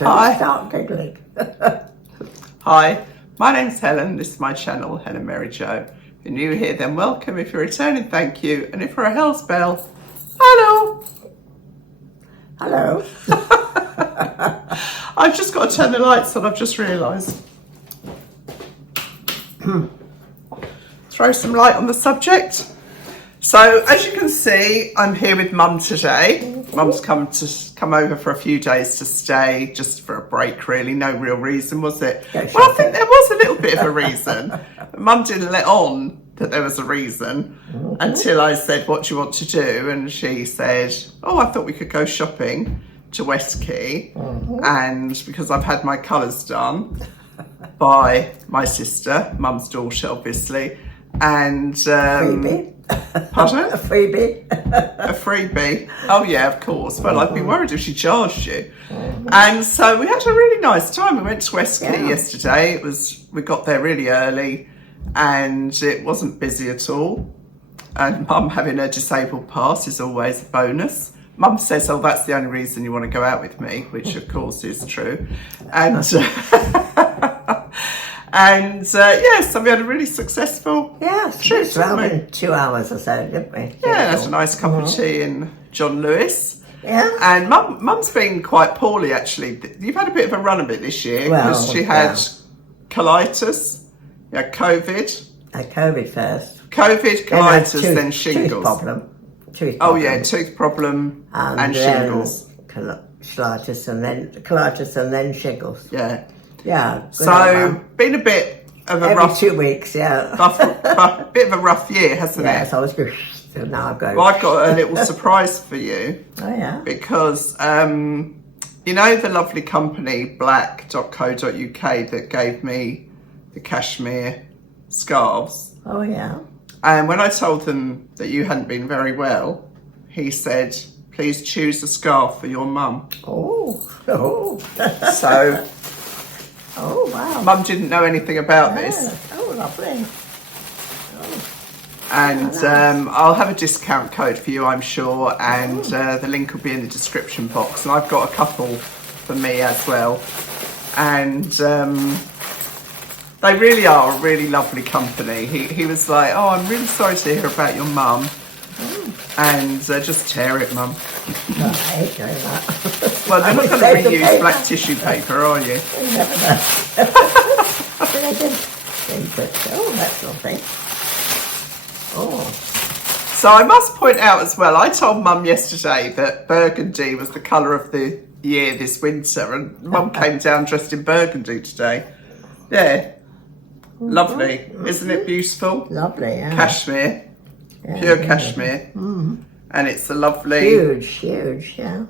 Hi. Start giggling. Hi, my name's Helen. This is my channel, Helen Mary Jo. If you're new here, then welcome. If you're returning, thank you. And if you're a hell's bell, hello. Hello. I've just got to turn the lights on, I've just realised. Throw some light on the subject. So, as you can see, I'm here with Mum today. Mum's come over for a few days to stay, just for a break, really. No real reason, was it? Well, I think there was a little bit of a reason. Mum didn't let on that there was a reason until I said, what do you want to do? And she said, oh, I thought we could go shopping to West Quay. And because I've had my colours done by my sister, Mum's daughter, obviously. And Freebie. Pardon? A freebie. A freebie. Oh yeah, of course. Well, I'd be worried if she charged you. And so we had a really nice time. We went to West Quay yesterday. We got there really early and it wasn't busy at all. And Mum having a disabled pass is always a bonus. Mum says, oh, that's the only reason you want to go out with me, which of course is true. And so we had a really successful trip, didn't we? 2 hours or so, didn't we? Yeah, that's a nice cup of tea in John Lewis. Yeah. And Mum's been quite poorly, actually. You've had a bit of a run of it this year because she had colitis, you had COVID. I had COVID first. COVID, colitis, then shingles. Tooth problem. Oh yeah, tooth problem and shingles. Colitis and then shingles. Yeah. Yeah. So been a bit of a Every 2 weeks, yeah. bit of a rough year, hasn't it? Yes, I was good. So now I've got. Well, I've got a little surprise for you. Oh yeah. Because you know the lovely company black.co.uk that gave me the cashmere scarves. Oh yeah. And when I told them that you hadn't been very well, he said, please choose a scarf for your mum. Oh. So, oh wow. Mum didn't know anything about this. Oh, lovely. And I'll have a discount code for you, I'm sure, and the link will be in the description box. And I've got a couple for me as well. And they really are a really lovely company. He was like, oh, I'm really sorry to hear about your mum. And just tear it, Mum. No, I hate doing that. Well, they're not going to reuse black tissue paper, are you? You never know. Oh, that's lovely. Oh. So I must point out as well, I told Mum yesterday that burgundy was the colour of the year this winter, and Mum came down dressed in burgundy today. Yeah. Lovely. Isn't it beautiful? Lovely, yeah. Cashmere. Pure cashmere. And it's a lovely... Huge, yeah.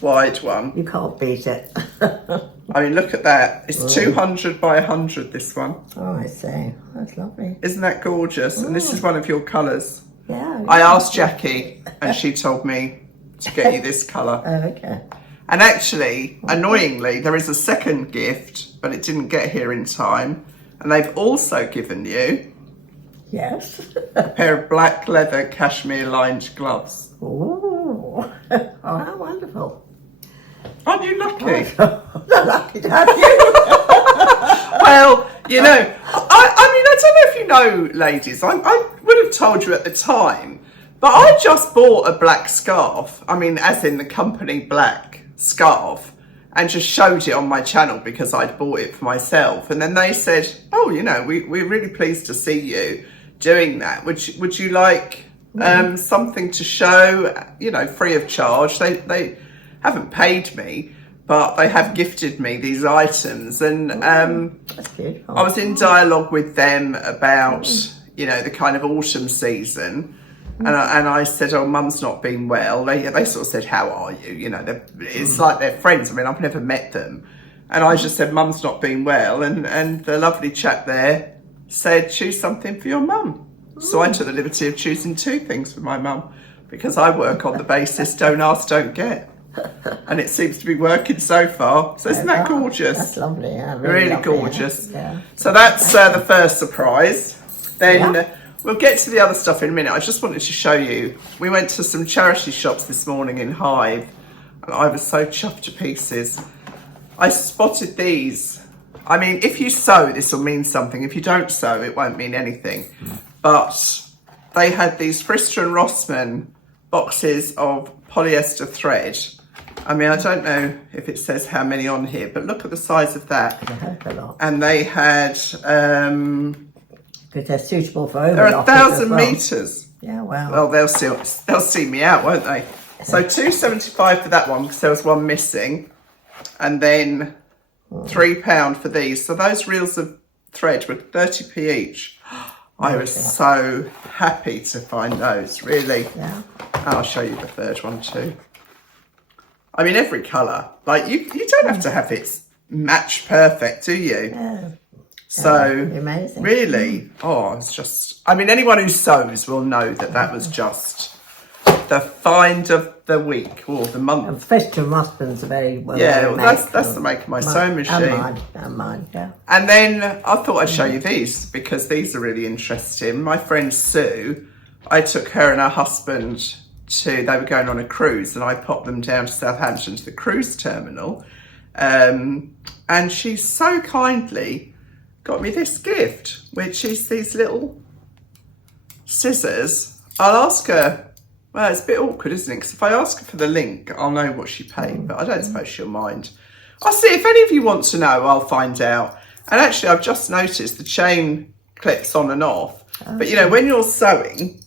Wide one. You can't beat it. I mean, look at that. It's 200 by 100, this one. Oh, I see. That's lovely. Isn't that gorgeous? And this is one of your colours. Yeah. I asked Jackie and she told me to get you this colour. Oh, okay. And actually, annoyingly, there is a second gift, but it didn't get here in time. And they've also given you Yes. a pair of black leather cashmere lined gloves. Oh, how wonderful. Aren't you lucky? Lucky to have you. Well, you know, I mean, I don't know if you know, ladies, I would have told you at the time, but I just bought a black scarf. I mean, as in the company black scarf, and just showed it on my channel because I'd bought it for myself. And then they said, oh, you know, we're really pleased to see you doing that. Would you like something to show, you know, free of charge? They haven't paid me, but they have gifted me these items. And That's beautiful. I was in dialogue with them about, you know, the kind of autumn season. And I said, oh, Mum's not been well. They sort of said, how are you? You know, it's like they're friends. I mean, I've never met them. And I just said, Mum's not been well. And the lovely chap there said, choose something for your mum. So I took the liberty of choosing 2 things for my mum, because I work on the basis, don't ask, don't get. And it seems to be working so far. So isn't that gorgeous? That's lovely, yeah. Really lovely, gorgeous. Yeah. So that's the first surprise. Then we'll get to the other stuff in a minute. I just wanted to show you. We went to some charity shops this morning in Hythe, and I was so chuffed to pieces. I spotted these. I mean, if you sew, this will mean something. If you don't sew, it won't mean anything. But they had these Frister and Rossmann boxes of polyester thread. I mean, I don't know if it says how many on here, but look at the size of that. A lot. And they had... Because they're suitable for they're overlocking 1,000 as well. meters. Yeah, wow. Well, they'll see me out, won't they? So £2.75 for that one because there was one missing, and then £3 for these. So those reels of thread were 30p each. I was so happy to find those, really. Yeah. And I'll show you the third one too. I mean, every colour. Like, you don't have to have it match perfect, do you? Yeah. So, amazing. really, it's just... I mean, anyone who sews will know that that was just the find of the week or the month. And Frister and Rossmann's are very well Yeah, made. that's the make of my sewing machine. And mine, yeah. And then I thought I'd show you these because these are really interesting. My friend Sue, I took her and her husband they were going on a cruise, and I popped them down to Southampton to the cruise terminal. And she so kindly got me this gift, which is these little scissors. I'll ask her, well, it's a bit awkward, isn't it? Because if I ask her for the link, I'll know what she paid, but I don't suppose she'll mind. I'll see if any of you want to know, I'll find out. And actually, I've just noticed the chain clips on and off. But you know, when you're sewing,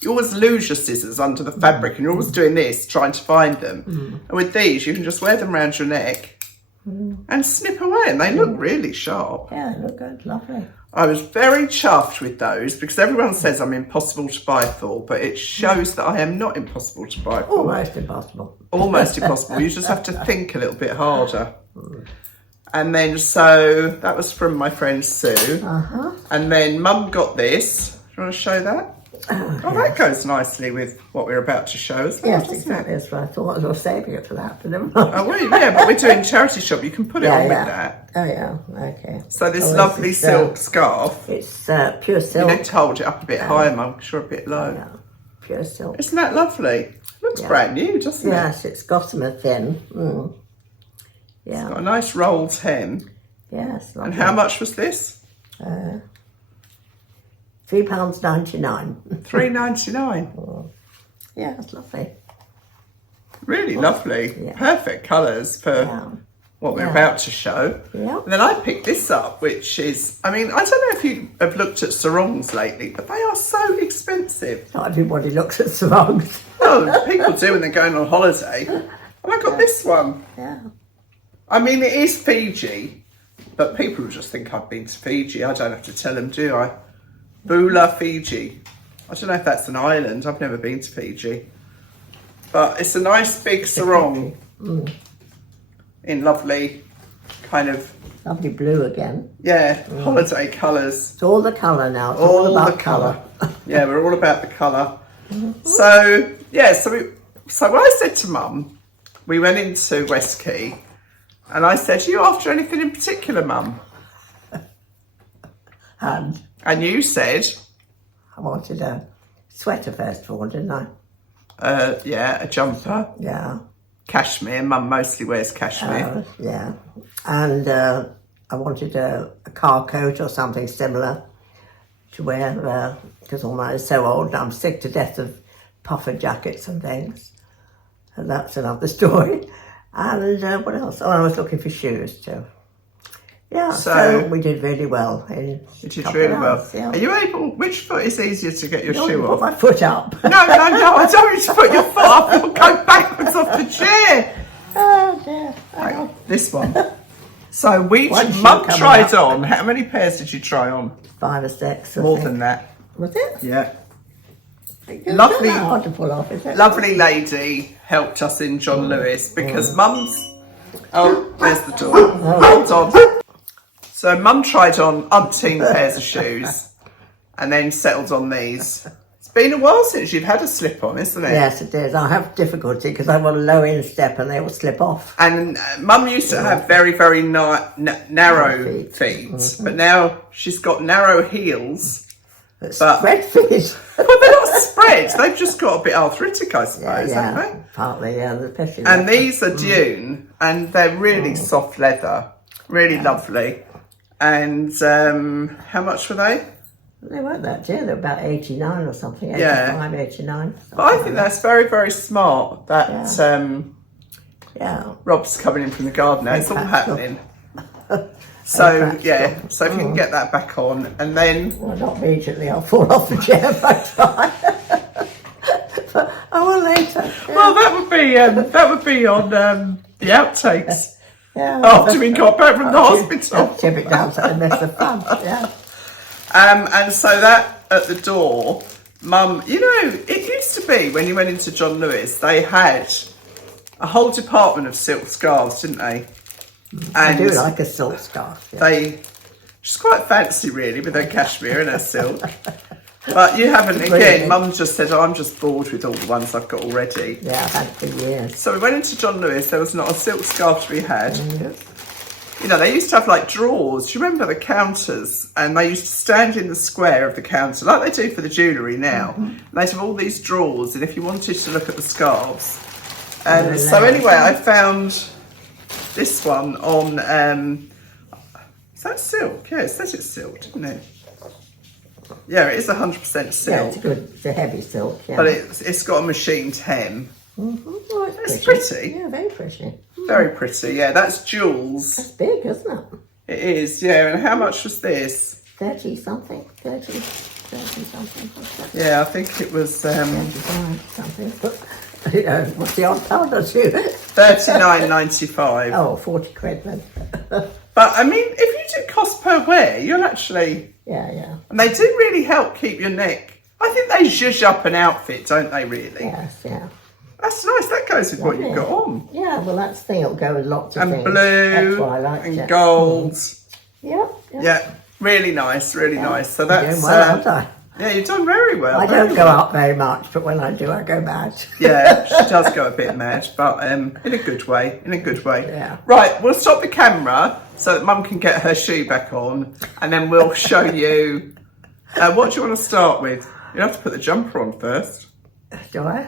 you always lose your scissors under the fabric, and you're always doing this, trying to find them. And with these, you can just wear them around your neck and snip away, and they look really sharp. Yeah, they look good, lovely. I was very chuffed with those because everyone says I'm impossible to buy for, but it shows that I am not impossible to buy for. Almost impossible. Almost impossible. You just have to think a little bit harder. And then, so that was from my friend Sue. And then Mum got this. Do you want to show that? That goes nicely with what we're about to show as well. Yes, exactly. That's what I thought. I was saving it for that, but never mind. Yeah, but we're doing charity shop. You can put it on with that. Oh, yeah. Okay. So this lovely silk scarf. It's pure You silk. need to hold it up a bit higher, Mum, because you're a bit low. Yeah, pure silk. Isn't that lovely? Looks brand new, doesn't it? Yes, it's gossamer thin. Yeah. Got a nice rolled hem. Yes. And how much was this? £3.99. $3.99. Yeah, it's lovely. Really lovely. Yeah. Perfect colours for what we're about to show. Yeah. And then I picked this up, which is, I mean, I don't know if you have looked at sarongs lately, but they are so expensive. Not everybody looks at sarongs. Oh, people do when they're going on holiday. And I got this one. Yeah. I mean, it is Fiji, but people will just think I've been to Fiji. I don't have to tell them, do I? Bula, Fiji. I don't know if that's an island. I've never been to Fiji. But it's a nice big sarong in lovely kind of... Lovely blue again. Yeah, holiday colours. It's all the colour now. It's all about the colour. Yeah, we're all about the colour. So, yeah, so when I said to Mum, we went into West Quay, and I said, are you after anything in particular, Mum? And you said? I wanted a sweater first of all, didn't I? Yeah, a jumper. Yeah. Cashmere. Mum mostly wears cashmere. Yeah. And I wanted a car coat or something similar to wear because I'm so old. I'm sick to death of puffer jackets and things. And that's another story. And what else? Oh, I was looking for shoes too. Yeah, so we did really well. You did really well. Yeah. Are you able, which foot is easier to get your shoe put off? my foot up. No, I don't want you to put your foot up. You'll go backwards off the chair. Oh dear. Right, this one. So One Mum shoe tried coming up. on, how many pairs did you try on? 5 or 6. I More think. than that. Was it? Yeah. It's Lovely. not hard to pull off, is it? Lovely lady helped us in John Lewis because Mum's... Oh, there's the door. Hold on. So Mum tried on umpteen pairs of shoes and then settled on these. It's been a while since you've had a slip on, isn't it? Yes, it is. I have difficulty because I want a low instep and they will slip off. And Mum used to have very, very narrow feet, but now she's got narrow heels But Spread feet. well, they're not spread. They've just got a bit arthritic, I suppose, Yeah, haven't they? partly, yeah. Especially And these are Dune, and they're really soft leather, really lovely. And how much were they? They weren't that dear. They were about 89 or something. 85, Yeah. 89. But I think that's very, very smart that Yeah. Rob's coming in from the garden now. It's all practical. happening. So, practical. yeah. So if you can get that back on, and then... Well, not immediately. I'll fall off the chair if I try. But, well, later. Yeah. Well, that would be on the outtakes. Yeah. After we got back from the hospital. Tip it down so I miss the fun. Yeah. And so that at the door, Mum, you know, it used to be when you went into John Lewis, they had a whole department of silk scarves, didn't they? And I do like a silk scarf. Yeah. they, she's quite fancy really with her cashmere and her silk. But you haven't, again, Mum just said, oh, I'm just bored with all the ones I've got already. Yeah, I've had it for years. So we went into John Lewis, there was not a silk scarf to be had. Mm-hmm. You know, they used to have like drawers. Do you remember the counters? And they used to stand in the square of the counter, like they do for the jewellery now. And they'd have all these drawers, and if you wanted to look at the scarves. And so anyway, I found this one on, is that silk? Yeah, it says it's silk, doesn't it? Yeah, it is 100% silk. Yeah, it's good. It's a heavy silk. Yeah. But it's got a machined hem. Mm-hmm. Oh, It's pretty. Yeah, very pretty. Very pretty, yeah. That's jewels. That's big, isn't it? It is, yeah. And how much was this? 30 something. 30 something. Yeah, I think it was 35 something. You know, what's the odd pound or two? $39.95. Oh, 40 quid then. But I mean, if you do cost per wear, you'll actually, Yeah. and they do really help keep your neck. I think they zhuzh up an outfit, don't they? Really? Yes, yeah. That's nice. That goes with what you've got on. Yeah, well, that's the thing. It'll go with lots of And things. blue That's why I like and it. gold. Yeah. Yeah, really nice, really nice. So I'm that's doing well, aren't I? yeah, you've done very well. I don't go up very much, but when I do, I go mad. Yeah, she does go a bit mad, but in a good way. In a good way. Yeah. Right, we'll stop the camera so that Mum can get her shoe back on, and then we'll show you. What do you want to start with? You have to put the jumper on first. Do I?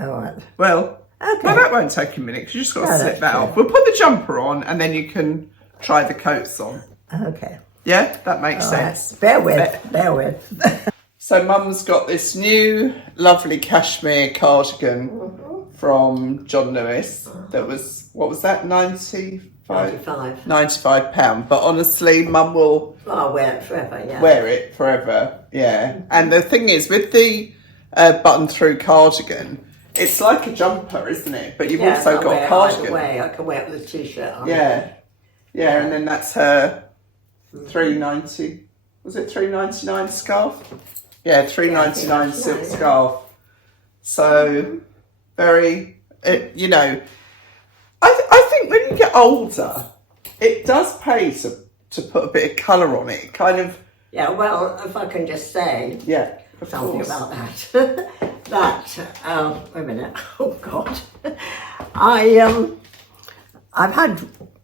All right. Well, Okay. that won't take a minute because you just got to No, slip that's that true. off. We'll put the jumper on, and then you can try the coats on. Okay. Yeah, that makes All right. sense. Bear with. So Mum's got this new lovely cashmere cardigan from John Lewis that was, what was that, 95? 95. £95. But honestly, Mum will I'll wear it forever, yeah. wear it forever, yeah. And the thing is, with the button-through cardigan, it's like a jumper, isn't it? But you've also got a cardigan. I can wear it with a t-shirt on. Yeah, and then that's her $3.90. Was it $3.99 scarf? Yeah, $3.99 silk scarf. So very, you know, I think when you get older, it does pay to put a bit of colour on it. Kind of. Yeah. Well, if I can just say. Yeah. Of Something course. about that. Wait a minute. Oh God. I've had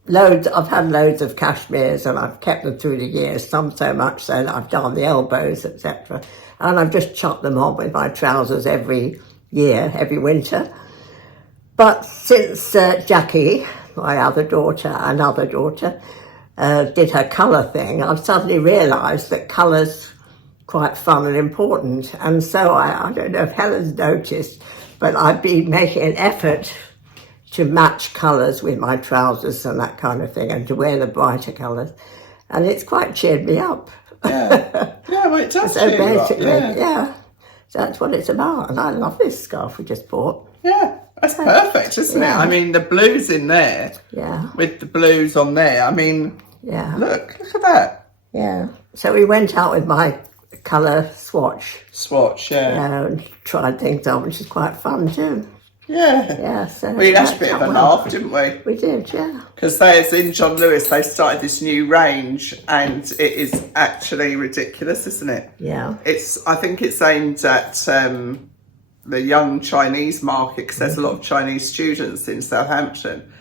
loads of cashmeres and I've kept them through the years, some so much so that I've done the elbows, etc. And I've just chucked them on with my trousers every year, every winter. But since Jackie, my another daughter, did her colour thing, I've suddenly realised that colour's quite fun and important. And so I don't know if Helen's noticed, but I've been making an effort to match colours with my trousers and that kind of thing, and to wear the brighter colours. And it's quite cheered me up. Yeah, well, it does So cheer you up, basically, yeah. So that's what it's about. And I love this scarf we just bought. Yeah, that's perfect, isn't it? I mean, the blues in there, Yeah, with the blues on there. I mean, yeah, look at that. yeah. So we went out with my colour swatch Swatch, yeah. and tried things on, which is quite fun too. Yeah. Yeah, so We had a worked bit of out a well. laugh, didn't we? We did, yeah. Because there's in John Lewis, they started this new range, and it is actually ridiculous, isn't it? Yeah. I think it's aimed at the young Chinese market, because there's a lot of Chinese students in Southampton,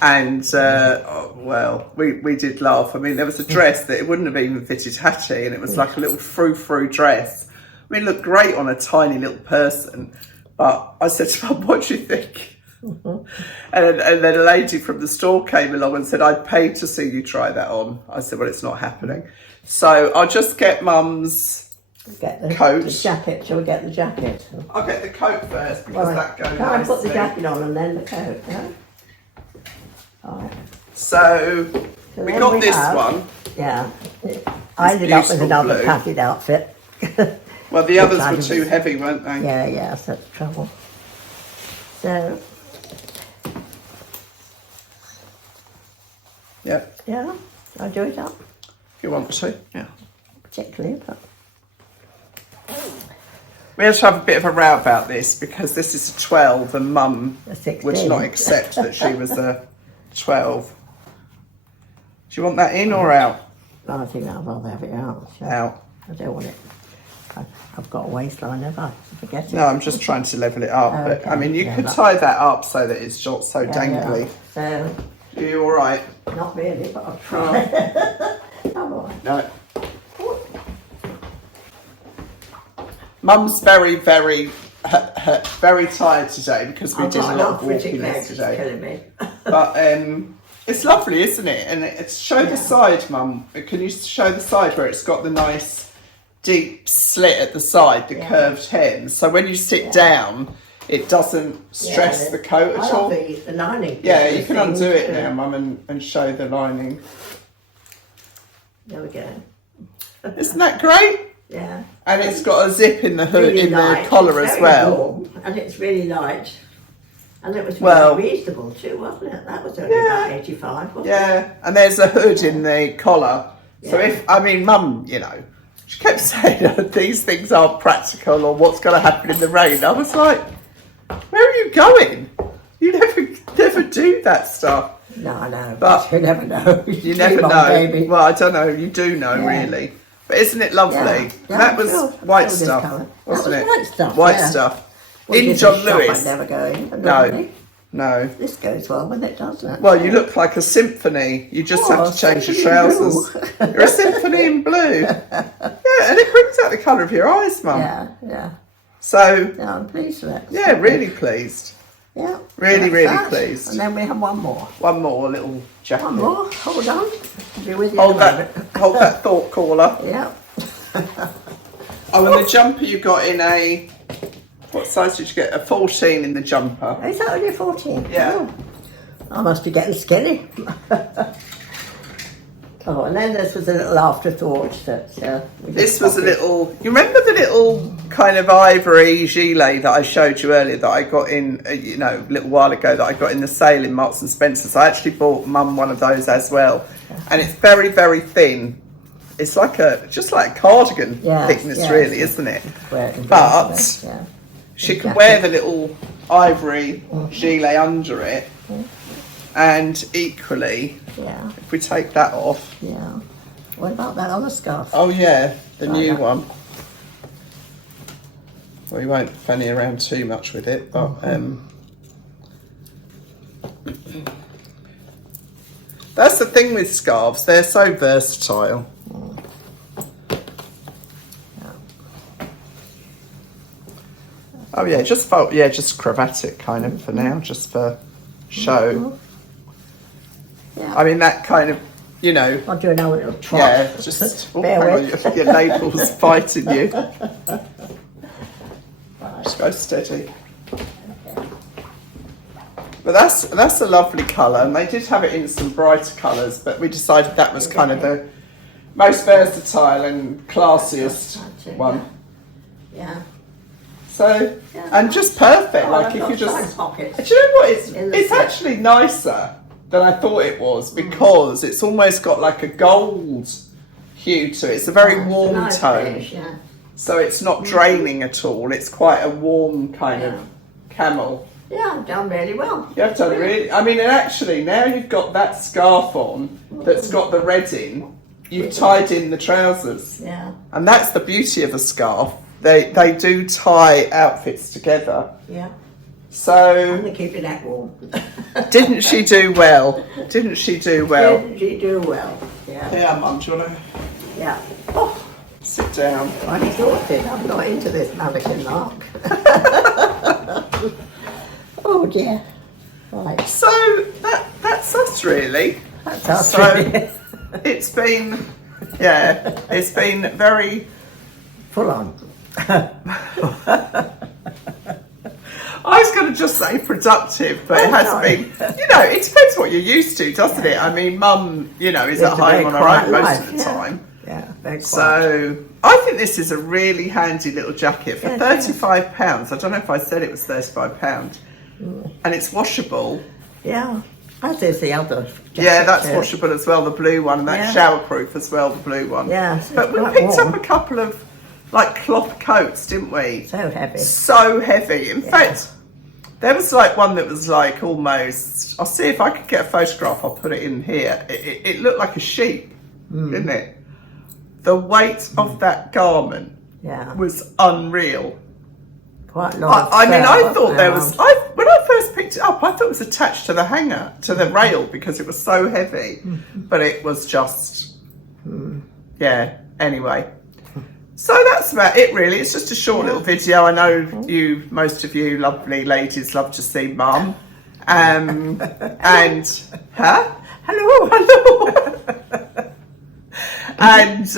And well, we did laugh. I mean, there was a dress that it wouldn't have even fitted Hattie, and it was like a little frou-frou dress. I mean, it looked great on a tiny little person. But I said to Mum, what do you think? And then a lady from the store came along and said, I'd pay to see you try that on. I said, well, it's not happening. So I'll just get Mum's coat. The jacket. Shall we get the jacket? I'll get the coat first because that goes Can I put the jacket on and then the coat? Yeah? All right. So we got this one. Yeah. I ended up with another blue. padded outfit. Well, the others were too heavy, weren't they? Yeah, that's the trouble. So, yeah, I'll do it up. If you want to, yeah. Particularly, but we had to have a bit of a row about this because this is a 12 and Mum would not accept that she was a 12. Do you want that in or out? I think I'd rather have it out. So Out. I don't want it. I've got a waistline, have I? Forget it. No, I'm just trying to level it up. Oh, but okay. I mean, you could tie that up so that it's not so dangly. So, Are you all right? not really, but I'll try. I'm all right. No. Mum's very, very tired today because we did a lot of walking yesterday. Killing me. But it's lovely, isn't it? And show the side, Mum. Can you show the side where it's got the nice deep slit at the side, the curved hem? So when you sit down, it doesn't stress the coat at all. The lining. Yeah, you can undo it now, Mum, and show the lining. There we go. Isn't that great? Yeah. And it's got a zip in the hood, Really in light. the collar It's as very well. warm, and it's really light. And it was really reasonable too, wasn't it? That was only about 85, wasn't it? Yeah, and there's a hood in the collar. So Mum, she kept saying these things aren't practical or what's going to happen in the rain. I was like, where are you going? You never do that stuff. No, I know. But you never know. You never know. Baby. Well, I don't know. You do know, really. But isn't it lovely? Yeah, that was white stuff, wasn't it? White stuff. White stuff. Well, in John Lewis. I'd never go in. No. This goes well with it, doesn't it? Well, you look like a symphony. You just have to change your trousers. You're a symphony in blue. Yeah, and it brings out the colour of your eyes, Mum. Yeah. So. Yeah, I'm pleased with it. Yeah, really pleased. Yeah. Really pleased. And then we have one more. One more little jacket. One more. Hold on. I'll be with you hold that thought caller. Yeah. Oh, and the jumper you got in a... What size did you get? A 14 in the jumper. Is that only 14? Yeah. Oh, I must be getting skinny. Oh, and then this was a little afterthought that this was a little... You remember the little kind of ivory gilet that I showed you earlier that I got in, a little while ago that I got in the sale in Marks and Spencer's? I actually bought Mum one of those as well. And it's very, very thin. It's like just like a cardigan thickness, really, isn't it? But she can wear the little ivory gilet under it. And equally, if we take that off. Yeah. What about that other scarf? Oh yeah, the new one. Well, we won't fanny around too much with it, but that's the thing with scarves, they're so versatile. Oh yeah, just chromatic kind of for now, just for show. Yeah. I mean that kind of, I'll do another little trot. Yeah, just your label's fighting you. Just go steady. But that's a lovely colour, and they did have it in some brighter colours, but we decided that was kind of the most versatile and classiest one. Yeah. So, and just perfect. Like if you just, do you know what? It's actually nicer than I thought it was because it's almost got like a gold hue to it. It's a very warm tone. Finish, So it's not draining at all. It's quite a warm kind of camel. Yeah, I've done really well. You have done really. I mean, and actually now you've got that scarf on that's got the red in. You've tied in the trousers. Yeah. And that's the beauty of a scarf. They do tie outfits together. Yeah. So, to keep your neck warm. didn't she do well? Didn't she do well? Didn't she do well? Yeah. Yeah, Mum, do you want to Yeah. Oh, sit down? I thought it. I'm not into this mannequin mark. Oh dear. Right. So, that's us really. That's us. So, Really. it's been very... Full on. I was going to just say productive, but it hasn't been. It depends what you're used to, doesn't it? I mean, Mum, is Lived at a home very on her quiet own most life, of the yeah. time. Yeah, very quiet. So I think this is a really handy little jacket for £35. I don't know if I said it was £35, and it's washable. Yeah, as is the other jacket. Yeah, that's too. washable as well. The blue one, and that's showerproof as well. The blue one. Yeah, so but it's we quite picked warm. up a couple of cloth coats, didn't we? So heavy. So heavy. In fact, there was one that was almost. I'll see if I could get a photograph. I'll put it in here. It looked like a sheep, didn't it? The weight of that garment was unreal. Quite a lot. I thought there was. When I first picked it up, I thought it was attached to the hanger, to the rail, because it was so heavy. But it was just, Anyway, so that's about it, really. It's just a short little video. I know most of you lovely ladies love to see Mum, and hello. And,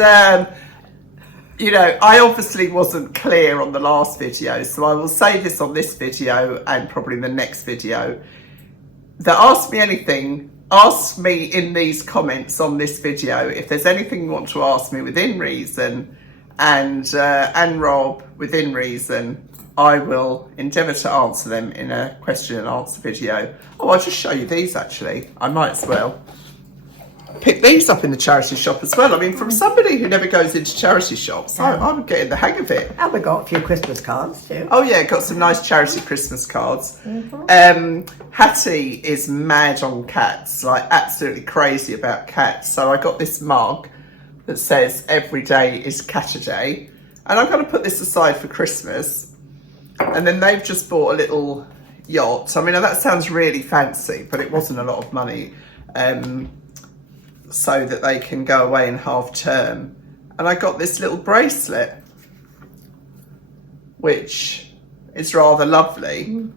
I obviously wasn't clear on the last video, so I will say this on this video and probably the next video. That Ask Me Anything, ask me in these comments on this video if there's anything you want to ask me within reason, and Rob within reason. I will endeavour to answer them in a question and answer video. Oh, I'll just show you these actually. I might as well pick these up in the charity shop as well. I mean, from somebody who never goes into charity shops, I'm getting the hang of it. And we got a few Christmas cards too. Oh yeah, got some nice charity Christmas cards. Hattie is mad on cats, absolutely crazy about cats. So I got this mug that says every day is cat a day, and I'm going to put this aside for Christmas. And then they've just bought a little yacht. I mean, that sounds really fancy, but it wasn't a lot of money. So that they can go away in half term. And I got this little bracelet, which is rather lovely.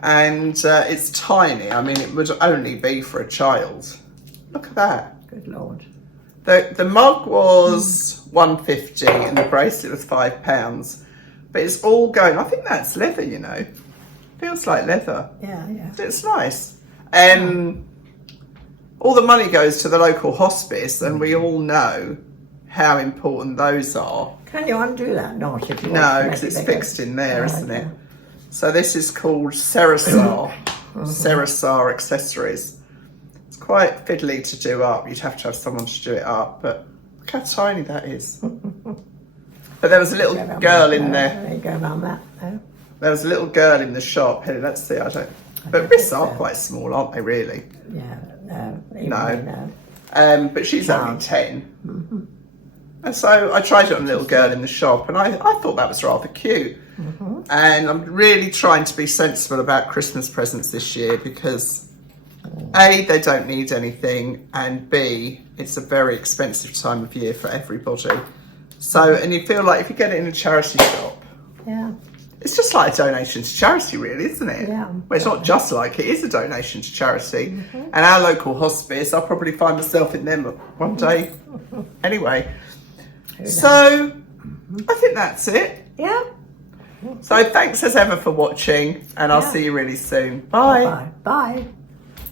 And it's tiny. I mean, it would only be for a child. Look at that. Good Lord. The mug was £1.50 and the bracelet was £5. But it's all going, I think that's leather, Feels like leather. Yeah. It's nice. All the money goes to the local hospice, and we all know how important those are. Can you undo that knot if you want? No, because it's fixed in there, isn't it? So this is called Cerasar, Cerasar Accessories. It's quite fiddly to do up. You'd have to have someone to do it up, but look how tiny that is. But there was a little girl in there. There you go around that. No. There was a little girl in the shop. Here, let's see. But wrists are quite small, aren't they? Really? Yeah. No. But she's only 10. And so I tried it on a little girl in the shop, and I thought that was rather cute. And I'm really trying to be sensible about Christmas presents this year because A, they don't need anything, and B, it's a very expensive time of year for everybody. So, and you feel like if you get it in a charity shop, it's just like a donation to charity, really, isn't it? Yeah. Well, it's not just like, it is a donation to charity. And our local hospice, I'll probably find myself in them one day. Anyway, so I think that's it. Yeah. So thanks as ever for watching, and I'll see you really soon. Bye. Bye.